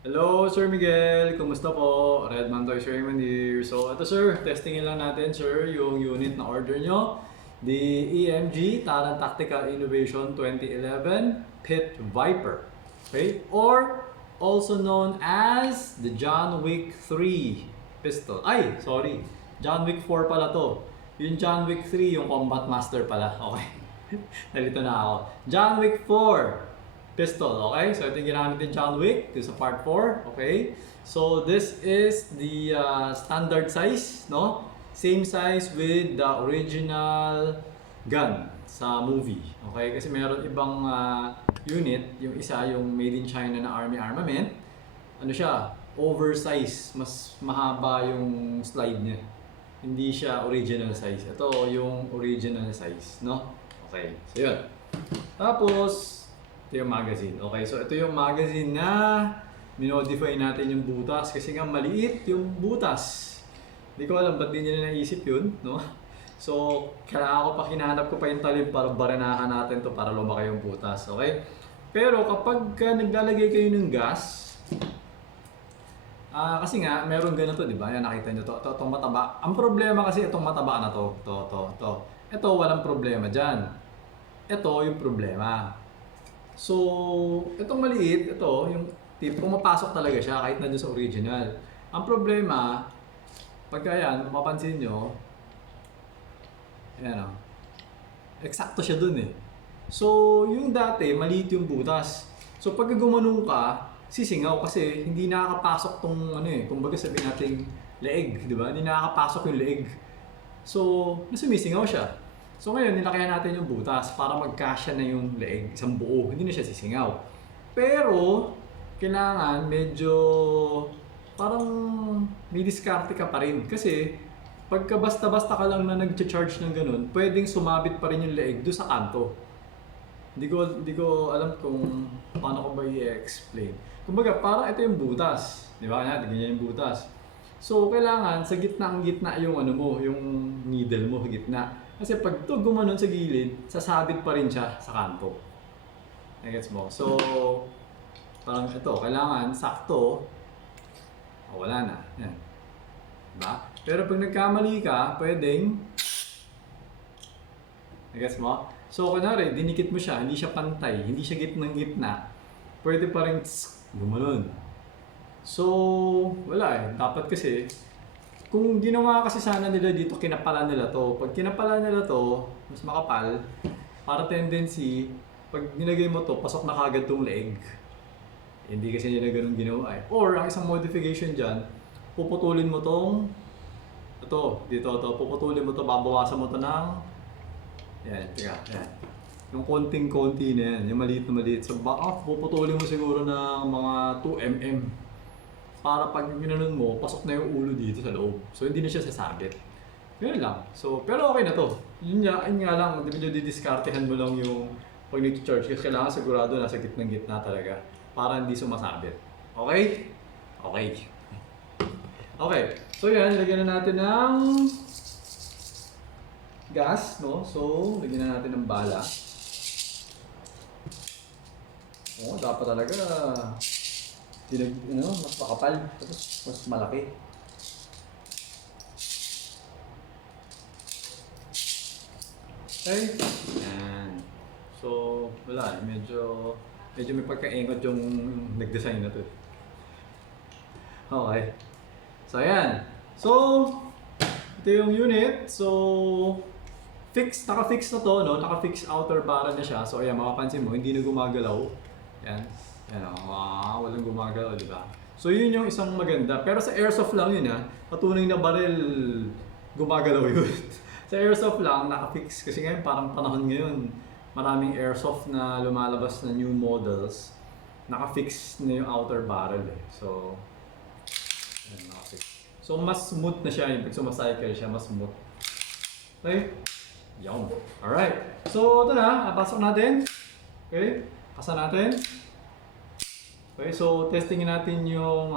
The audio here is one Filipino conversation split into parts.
Hello, Sir Miguel. Kumusta po? Redman Toy Sherman here. So, ito sir, testingin lang natin sir yung unit na order nyo. The EMG Talon Tactical Innovation 2011 Pit Viper. Okay? Or also known as the John Wick 3 pistol. Ay, sorry. John Wick 4 pala to. Yung John Wick 3, yung Combat Master pala. Okay. Nalito na ako. John Wick 4 pistol, okay? So ito yung ginamit ni John Wick, ito sa part 4, okay? So this is the standard size, no? Same size with the original gun sa movie, okay? Kasi meron ibang unit, yung isa yung made in China na army armament, ano siya, oversize, mas mahaba yung slide niya. Hindi siya original size. Ito yung original size, no? Okay, so yun. Tapos, ito yung magazine. Okay, so ito yung magazine na minodify natin yung butas kasi nga maliit yung butas. Hindi ko alam ba't di nila naisip yun, no? So, kailangan ko pa, hinahanap ko pa yung talim para baranahan natin to para lumaki yung butas, okay? Pero kapag naglalagay kayo ng gas, kasi nga, meron ganito, di ba? Yan, nakita nyo to. Itong mataba. Ang problema kasi itong mataba na to. To. Ito, walang problema dyan. Ito yung problema. So, itong maliit, ito, yung tip, pumapasok talaga siya kahit na doon sa original. Ang problema, pagka yan, mapapansin nyo, ayan o, eksakto siya dun eh. So, yung dati, maliit yung butas. So, pag gumanong ka, sisingaw kasi hindi nakakapasok tong ano eh, kumbaga sabihin natin leeg, di ba? Hindi nakakapasok yung leeg. So, sumisingaw siya. So ngayon, nilakayan natin yung butas para magkasya na yung leeg, isang buo. Hindi na siya sisingaw. Pero, kailangan medyo parang may diskarte ka pa rin. Kasi, pagka basta-basta ka lang na nag-charge ng ganun, pwedeng sumabit pa rin yung leeg doon sa kanto. Hindi ko alam kung paano ko ba i-explain. Kumbaga, parang ito yung butas. Di ba? Ganyan yung butas. So, kailangan sa gitna yung ano mo, yung needle mo, gitna. Kasi pag ito gumanon sa gilid, sasabit pa rin siya sa kanto. Gets mo? So, parang ito, kailangan sakto. Wala na. Yan. Diba? Pero pag nagkamali ka, pwedeng gets mo? So, kunwari, dinikit mo siya, hindi siya pantay, hindi siya gitnang-gitna. Pwede pa rin gumanon. So, wala eh. Dapat kasi, kung ginawa kasi sana nila dito, kinapala nila to. Pag kinapala nila to, mas makapal, para tendency, pag nilagay mo to, pasok na kagad tong leg. Hindi kasi nila ganun ginawa eh. Or, ang isang modification dyan, puputulin mo tong, dito, puputulin mo to, babawasan mo to ng, yan. Yung konting-konti na yan, yung maliit na maliit. So, puputulin mo siguro ng mga 2 mm. Para pag ginanon mo, pasok na yung ulo dito sa loob. So, hindi na siya sasabit. Ganun lang. So, pero okay na to. Yun nga lang, medyo didiskartehan mo lang yung pag nag-charge. Kasi kailangan sigurado nasa gitna talaga. Para hindi sumasabit. Okay? Okay. Okay. So, yan. Lagyan na natin ng gas, no? So, lagyan na natin ng bala. Dapat talaga mas makapal, tapos mas malaki. Okay? Yan. So, wala. Medyo may pagka-engot yung nag-design na to. Okay. So, ayan. So, ito yung unit. So, naka-fix na to, no? Naka-fix outer barrel na siya. So, ayan, makapansin mo, hindi na gumagalaw. Yan. Walang gumagalaw, di ba? So yun yung isang maganda. Pero sa airsoft lang yun ha. Patunay na baril, gumagalaw yun. Sa airsoft lang, naka-fix. Kasi ngayon, parang panahon ngayon, maraming airsoft na lumalabas na new models. Naka-fix na yung outer barrel eh. So, yan, naka-fix. So mas smooth na siya. Yung pag sumacycle siya, mas smooth. Okay? Yum. Alright. So ito na, pasok natin. Okay? Kasa natin. Okay, so testingin natin yung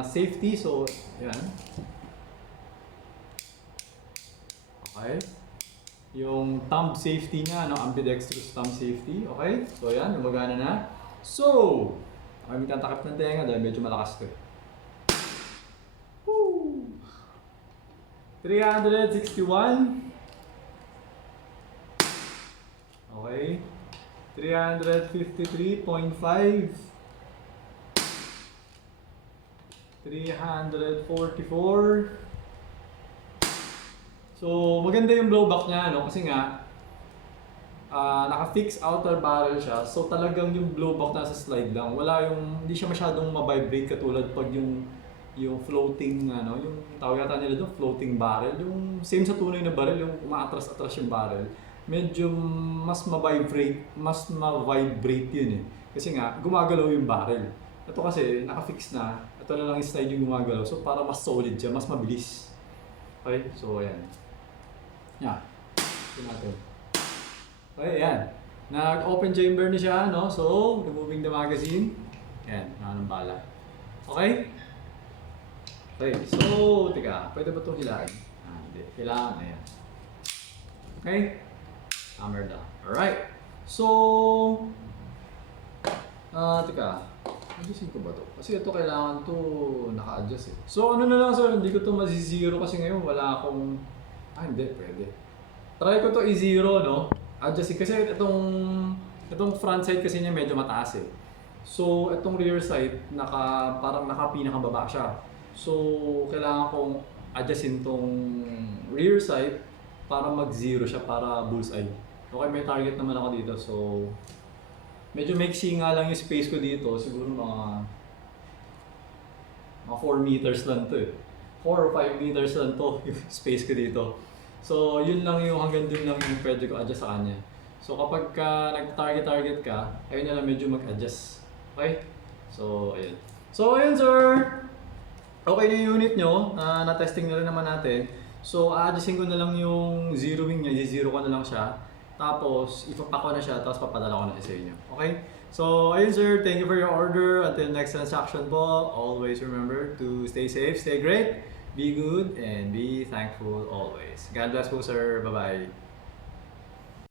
safety. So, yan. Okay. Yung thumb safety niya, no? Ambidextrous thumb safety. Okay. So, yan. Gumagana na. So, May tatakip ng tenga dahil medyo malakas to eh. Woo! 361. Okay. 353.5. 344. So, maganda yung blowback niya, no? Kasi nga, naka-fix outer barrel siya. So, talagang yung blowback nasa slide lang. Wala yung, hindi siya masyadong ma-vibrate katulad pag yung floating, yung tawag yata nila doon, floating barrel. Yung same sa tunay na barrel, yung umaatras-atras yung barrel. Medyo mas ma-vibrate yun eh. Kasi nga, gumagalaw yung barrel. Ito kasi, naka-fix na. Ito na lang yung slide yung gumagalaw. So, para mas solid siya, mas mabilis. Okay? So, ayan. Yan. Ito natin. Okay, ayan. Nag-open chamber na siya, no? So, removing the magazine. Ayan, nanong bala. Okay? Okay, so, tika. Pwede ba itong hilain? Hindi. Kailangan, ayan. Okay? Hammer down. Alright. So, tika. Adjustin ko ba ito? Kasi ito kailangan to naka-adjust eh. So, ano na lang sir, hindi ko to masi-zero kasi ngayon wala akong... hindi, pwede. Try ko to i-zero, no? Adjustin. Kasi itong front side kasi niya medyo mataas eh. So, itong rear side, parang naka-pinakababa siya. So, kailangan kong adjustin tong rear side para mag-zero siya, para bullseye. Okay, may target naman ako dito. So, medyo maiksi nga lang yung space ko dito. Siguro mga 4 meters lang to eh. 4 or 5 meters lang to yung space ko dito. So, yun lang yung hanggang dun lang yung pwede ko adjust sa kanya. So, kapag nag-target ka, ayun na lang medyo mag-adjust. Okay? So, ayun. So, ayun sir! Okay na yung unit nyo. Na-testing na rin naman natin. So, a-adjustin ko na lang yung zeroing niya. I-zero ko na lang siya. Tapos, ipapack ko na siya. Tapos, papadala ko na siya sa inyo. Okay? So, ayun sir. Thank you for your order. Until next transaction po. Always remember to stay safe, stay great, be good, and be thankful always. God bless po sir. Bye-bye.